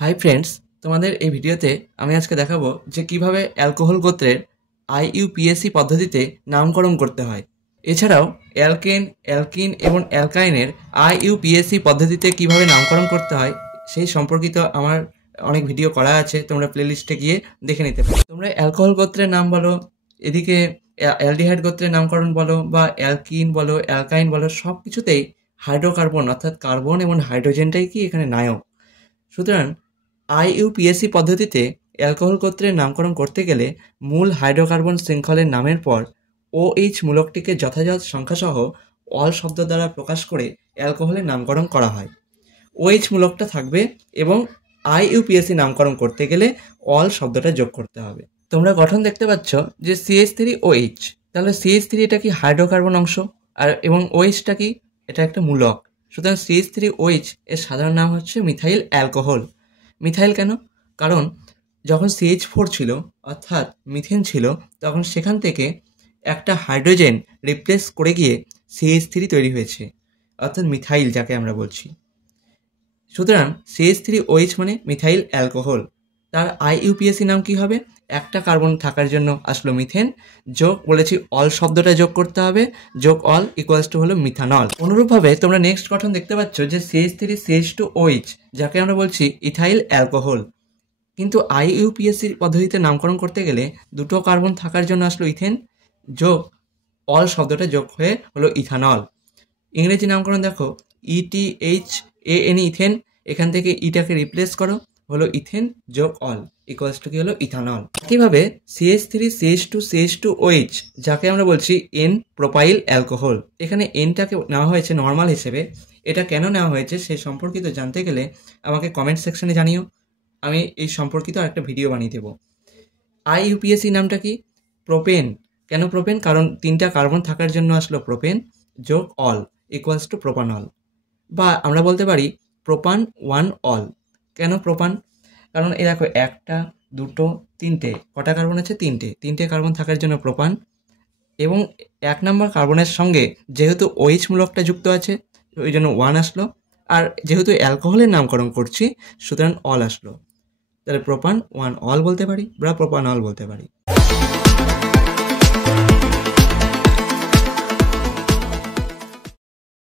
Hi friends, তোমাদের এই ভিডিওতে আমি আজকে দেখাবো যে কিভাবে অ্যালকোহল গোত্রের IUPAC পদ্ধতিতে নামকরণ করতে হয়। এছাড়াও অ্যালকেন, অ্যালকিন এবং অ্যালকাইনের IUPAC পদ্ধতিতে কিভাবে নামকরণ করতে হয় সেই সম্পর্কিত আমার অনেক ভিডিও করা আছে, তোমরা প্লেলিস্টে গিয়ে দেখে নিতে পারো। তোমরা অ্যালকোহল গোত্রের নাম বলো, এদিকে অ্যালডিহাইড গোত্রের নামকরণ বলো, বা অ্যালকিন বলো, অ্যালকাইন বলো, সব কিছুতেই হাইড্রোকার্বন অর্থাৎ কার্বন এবং হাইড্রোজেনটাই কি এখানে নায়ক। সুতরাং IUPAC পদ্ধতিতে অ্যালকোহল গোত্রের নামকরণ করতে গেলে মূল হাইড্রোকার্বন শৃঙ্খলের নামের পর OH মূলকটিকে যথাযথ সংখ্যাসহ অল শব্দ দ্বারা প্রকাশ করে অ্যালকোহলের নামকরণ করা হয়। OH মূলকটা থাকবে এবং IUPAC নামকরণ করতে গেলে অল শব্দটা যোগ করতে হবে। তোমরা গঠন দেখতে পাচ্ছ যে CH3OH, তাহলে CH3 এটা কি হাইড্রোকার্বন অংশ, আর এবং OH-টা কি, এটা একটা মূলক। সুতরাং CH3OH এর সাধারণ নাম হচ্ছে মিথাইল অ্যালকোহল। মিথাইল কেন? কারণ যখন CH4 ছিল অর্থাৎ মিথেন ছিল, তখন সেখান থেকে একটা হাইড্রোজেন রিপ্লেস করে গিয়ে CH3 তৈরি হয়েছে, অর্থাৎ মিথাইল যাকে আমরা বলছি। সুতরাং CH3OH মানে মিথাইল অ্যালকোহল। তার IUPAC নাম কি হবে? একটা কার্বন থাকার জন্য আসলো মিথেন, যোগ বলেছি অল শব্দটা যোগ করতে হবে, যোগ অল ইকুয়ালস টু হলো মিথানল। অনুরূপভাবে তোমরা নেক্সট গঠন দেখতে পাচ্ছ যে CH3CH2OH, যাকে আমরা বলছি ইথাইল অ্যালকোহল। কিন্তু IUPAC পদ্ধতিতে নামকরণ করতে গেলে দুটো কার্বন থাকার জন্য আসলো ইথেন, যোগ অল শব্দটা যোগ হয়ে হলো ইথানল। ইংরেজি নামকরণ দেখো, ETHANE ইথেন, এখান থেকে ইটাকে রিপ্লেস করো, হলো ইথেন যোগ অল ইকুয়ালস টু কি হলো ইথানল। একইভাবে CH3CH2CH2OH, যাকে আমরা বলছি N প্রোপাইল অ্যালকোহল, এখানে এনটাকে নেওয়া হয়েছে নর্মাল হিসেবে। এটা কেন নেওয়া হয়েছে সেই সম্পর্কিত জানতে গেলে আমাকে কমেন্ট সেকশনে জানিও, আমি এই সম্পর্কিত একটা ভিডিও বানিয়ে দেবো। IUPAC নামটা কি? প্রোপেন। কেন প্রোপেন? কারণ তিনটা কার্বন থাকার জন্য আসলো প্রোপেন যোগ অল ইকুয়ালস টু প্রোপানল। বা আমরা বলতে পারি প্রোপান 1 অল। কেন প্রোপান? কারণ এই দেখো, একটা, দুটো, তিনটে, কটা কার্বন আছে? তিনটে কার্বন থাকার জন্য প্রোপান, এবং 1 নম্বর কার্বনের সঙ্গে যেহেতু OH মূলকটা যুক্ত আছে ওই জন্য 1 আসলো, আর যেহেতু অ্যালকোহলের নামকরণ করছি সুতরাং অল আসলো, তাহলে প্রোপান 1 অল বলতে পারি বা প্রোপানল বলতে পারি।